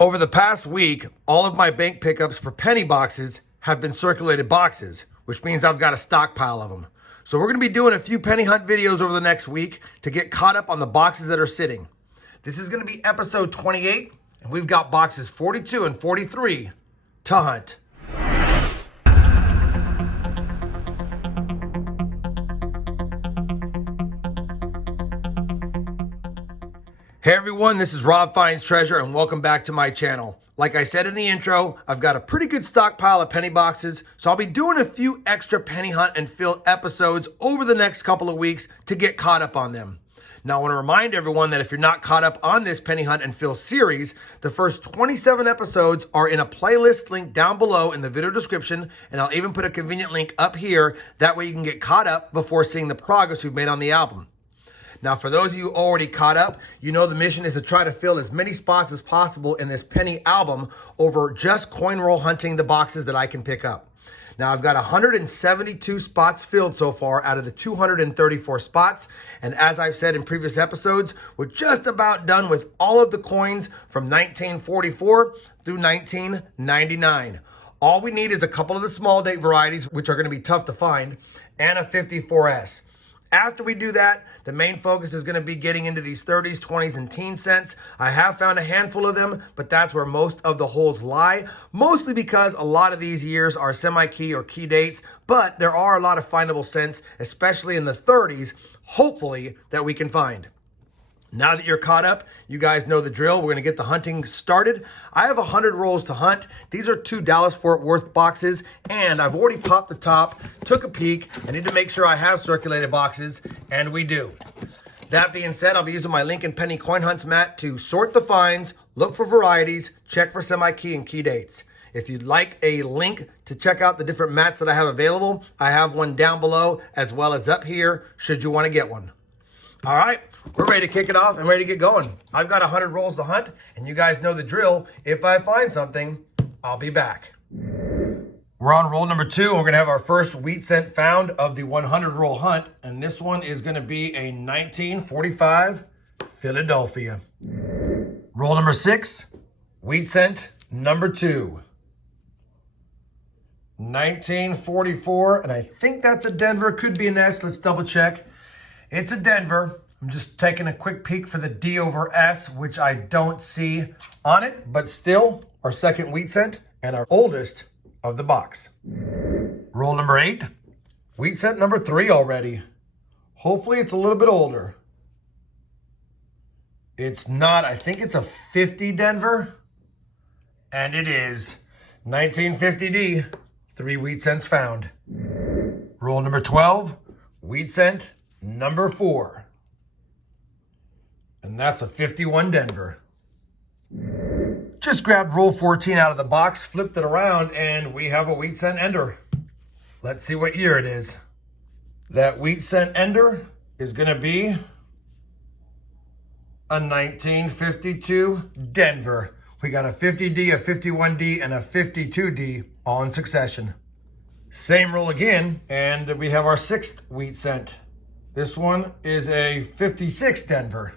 Over the past week, all of my bank pickups for penny boxes have been circulated boxes, which means I've got a stockpile of them. So we're going to be doing a few penny hunt videos over the next week to get caught up on the boxes that are sitting. This is going to be episode 28, and we've got boxes 42 and 43 to hunt. Hey everyone, this is RobFindsTreasure and welcome back to my channel. Like I said in the intro, I've got a pretty good stockpile of penny boxes, so I'll be doing a few extra penny hunt and fill episodes over the next couple of weeks to get caught up on them. Now I want to remind everyone that if you're not caught up on this penny hunt and fill series, the first 27 episodes are in a playlist link down below in the video description, and I'll even put a convenient link up here. That way you can get caught up before seeing the progress we've made on the album. Now, for those of you already caught up, you know the mission is to try to fill as many spots as possible in this penny album over just coin roll hunting the boxes that I can pick up. Now, I've got 172 spots filled so far out of the 234 spots. And as I've said in previous episodes, we're just about done with all of the coins from 1944 through 1999. All we need is a couple of the small date varieties, which are going to be tough to find, and a 54S. After we do that, the main focus is going to be getting into these 30s, 20s, and teen cents. I have found a handful of them, but that's where most of the holes lie, mostly because a lot of these years are semi-key or key dates, but there are a lot of findable cents, especially in the 30s, hopefully, that we can find. Now that you're caught up, you guys know the drill. We're going to get the hunting started. I have 100 rolls to hunt. These are 2 Dallas-Fort Worth boxes, and I've already popped the top, took a peek. I need to make sure I have circulated boxes, and we do. That being said, I'll be using my Lincoln Penny Coin Hunts mat to sort the finds, look for varieties, check for semi-key and key dates. If you'd like a link to check out the different mats that I have available, I have one down below as well as up here, should you want to get one. All right. We're ready to kick it off and ready to get going. I've got 100 rolls to hunt, and you guys know the drill. If I find something, I'll be back. We're on roll number 2, and we're going to have our first wheat cent found of the 100 roll hunt, and this one is going to be a 1945 Philadelphia. Roll number 6, wheat cent number 2. 1944, and I think that's a Denver, could be an S. Let's double check. It's a Denver. I'm just taking a quick peek for the D over S, which I don't see on it, but still our second wheat cent and our oldest of the box. Roll number 8, wheat cent number 3 already. Hopefully it's a little bit older. It's not, I think it's a 50 Denver, and it is 1950D, 3 wheat cents found. Roll number 12, wheat cent number 4. And that's a 51 Denver. Just grabbed roll 14 out of the box, flipped it around, and we have a wheat cent ender. Let's see what year it is. That wheat cent ender is going to be a 1952 Denver. We got a 50D, a 51D, and a 52D all in succession. Same roll again, and we have our 6th wheat cent. This one is a 56 Denver.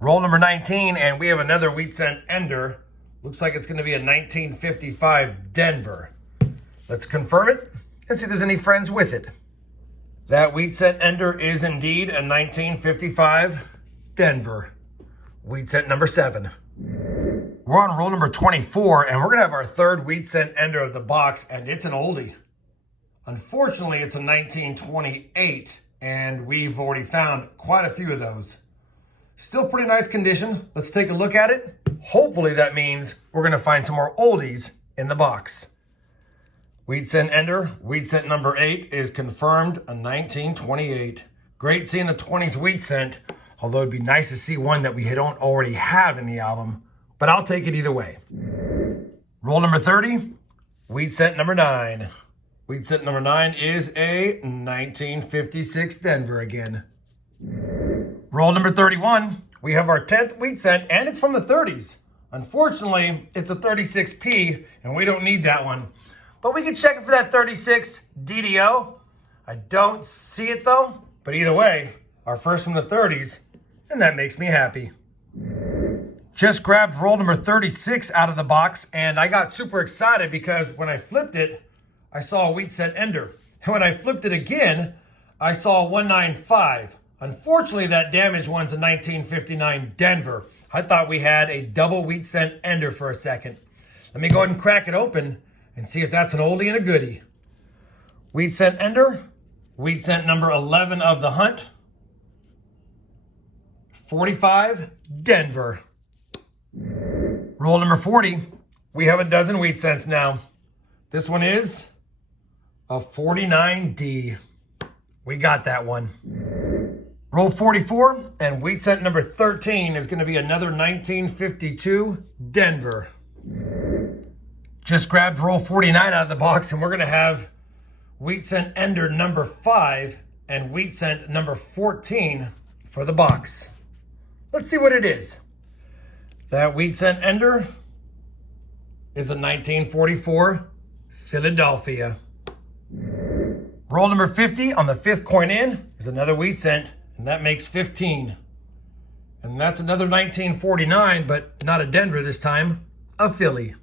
Roll number 19, and we have another wheat cent ender. Looks like it's going to be a 1955 Denver. Let's confirm it and see if there's any friends with it. That wheat cent ender is indeed a 1955 Denver. Wheat cent number 7. We're on roll number 24, and we're going to have our 3rd wheat cent ender of the box, and it's an oldie. Unfortunately, it's a 1928, and we've already found quite a few of those. Still pretty nice condition. Let's take a look at it. Hopefully that means we're going to find some more oldies in the box. Wheat cent ender, wheat cent number 8 is confirmed a 1928. Great seeing the 20s wheat cent, although it'd be nice to see one that we don't already have in the album, but I'll take it either way. Roll number 30, wheat cent number 9. Wheat cent number 9 is a 1956 Denver again. Roll number 31, we have our 10th wheat cent, and it's from the 30s. Unfortunately, it's a 36P, and we don't need that one. But we can check it for that 36 DDO. I don't see it though, but either way, our first from the 30s, and that makes me happy. Just grabbed roll number 36 out of the box, and I got super excited because when I flipped it, I saw a wheat cent ender. And when I flipped it again, I saw 195. Unfortunately, that damaged one's a 1959 Denver. I thought we had a double wheat cent ender for a second. Let me go ahead and crack it open and see if that's an oldie and a goodie. Wheat cent ender, wheat cent number 11 of the hunt, 45 Denver. Roll number 40. We have a dozen wheat cents now. This one is a 49D. We got that one. Roll 44, and wheat cent number 13 is going to be another 1952 Denver. Just grabbed roll 49 out of the box, and we're going to have wheat cent ender number 5 and wheat cent number 14 for the box. Let's see what it is. That wheat cent ender is a 1944 Philadelphia. Roll number 50 on the 5th coin in is another wheat cent, and that makes 15. And that's another 1949, but not a Denver this time, a Philly.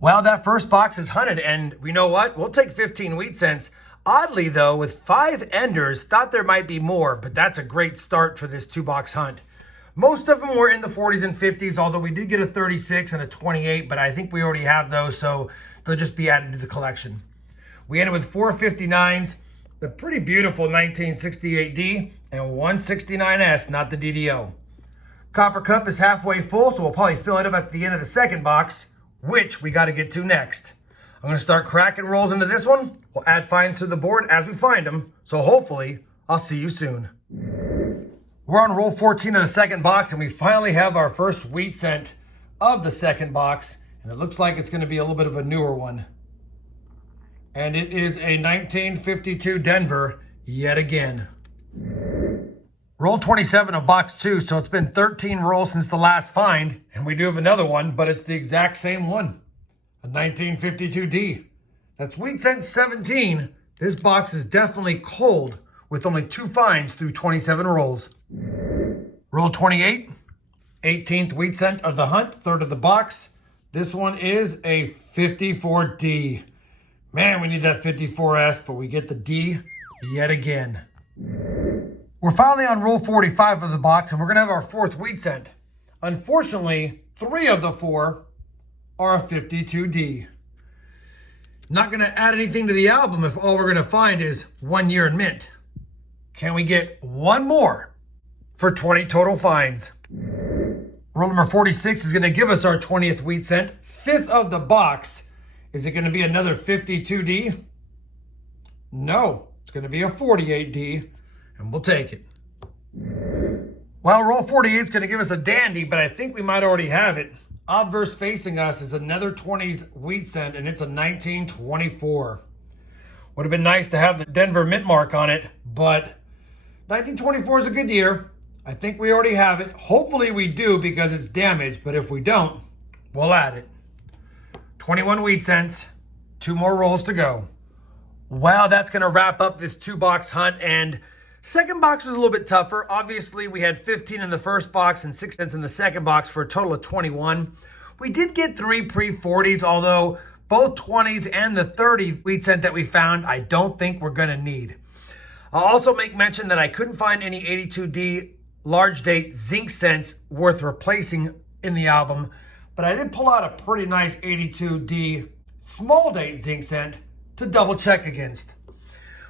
Well, that first box is hunted, and we know what? We'll take 15 wheat cents. Oddly, though, with 5 enders, thought there might be more, but that's a great start for this 2-box hunt. Most of them were in the 40s and 50s, although we did get a 36 and a 28, but I think we already have those, so they'll just be added to the collection. We ended with 4 59s, the pretty beautiful 1968D, and 169S, not the DDO. Copper cup is halfway full, so we'll probably fill it up at the end of the second box, which we got to get to next. I'm going to start cracking rolls into this one. We'll add finds to the board as we find them, so hopefully I'll see you soon. We're on roll 14 of the second box, and we finally have our first wheat cent of the second box, and it looks like it's going to be a little bit of a newer one. And it is a 1952 Denver yet again. Roll 27 of box 2, so it's been 13 rolls since the last find, and we do have another one, but it's the exact same one, a 1952D. That's wheat cent 17. This box is definitely cold with only 2 finds through 27 rolls. Roll 28, 18th wheat cent of the hunt, 3rd of the box. This one is a 54D. Man, we need that 54S, but we get the D yet again. We're finally on roll 45 of the box, and we're going to have our 4th wheat cent. Unfortunately, 3 of the 4 are a 52D. Not going to add anything to the album if all we're going to find is 1 year in mint. Can we get one more for 20 total finds? Roll number 46 is going to give us our 20th wheat cent. 5th of the box. Is it going to be another 52D? No, it's going to be a 48D, and we'll take it. Well, roll 48 is going to give us a dandy, but I think we might already have it. Obverse facing us is another 20s wheat cent, and it's a 1924. Would have been nice to have the Denver mint mark on it, but 1924 is a good year. I think we already have it. Hopefully we do because it's damaged, but if we don't, we'll add it. 21 wheat cents, 2 more rolls to go. Well, that's going to wrap up this 2-box hunt, and second box was a little bit tougher. Obviously, we had 15 in the first box and 6 cents in the second box for a total of 21. We did get 3 pre-40s, although both 20s and the 30 wheat cent that we found, I don't think we're going to need. I'll also make mention that I couldn't find any 82D large date zinc cents worth replacing in the album, but I did pull out a pretty nice 82D small date zinc cent to double check against.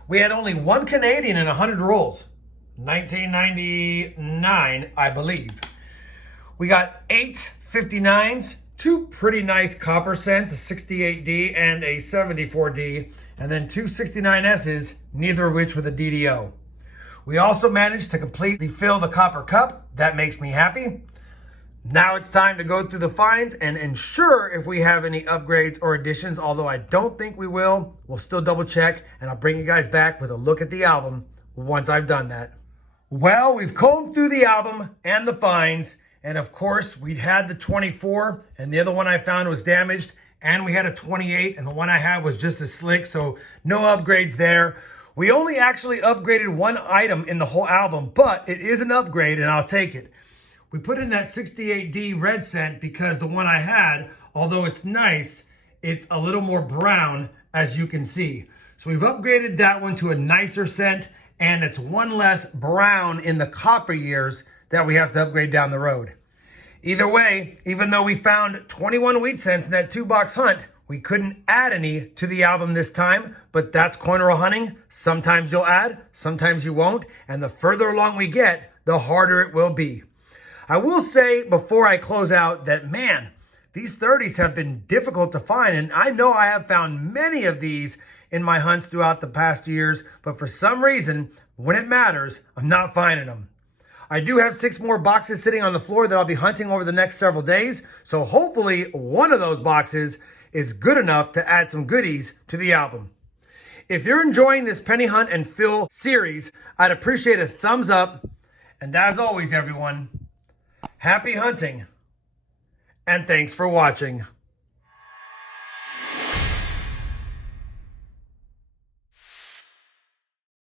We had only 1 Canadian in 100 rolls, 1999, I believe. We got 8 59s, 2 pretty nice copper cents, a 68D and a 74D, and then 2 69S's, neither of which with a DDO. We also managed to completely fill the copper cup. That makes me happy. Now it's time to go through the finds and ensure if we have any upgrades or additions, although I don't think we will. We'll still double check, and I'll bring you guys back with a look at the album once I've done that. Well, we've combed through the album and the finds, and of course, we'd had the 24, and the other one I found was damaged, and we had a 28, and the one I had was just as slick, so no upgrades there. We only actually upgraded 1 item in the whole album, but it is an upgrade, and I'll take it. We put in that 68D red scent because the one I had, although it's nice, it's a little more brown, as you can see. So we've upgraded that one to a nicer scent, and it's one less brown in the copper years that we have to upgrade down the road. Either way, even though we found 21 wheat scents in that 2-box hunt, we couldn't add any to the album this time, but that's coin roll hunting. Sometimes you'll add, sometimes you won't, and the further along we get, the harder it will be. I will say before I close out that, man, these 30s have been difficult to find, and I know I have found many of these in my hunts throughout the past years, but for some reason, when it matters, I'm not finding them. I do have 6 more boxes sitting on the floor that I'll be hunting over the next several days, so hopefully one of those boxes is good enough to add some goodies to the album. If you're enjoying this Penny Hunt and Fill series, I'd appreciate a thumbs up, and as always, everyone, happy hunting, and thanks for watching.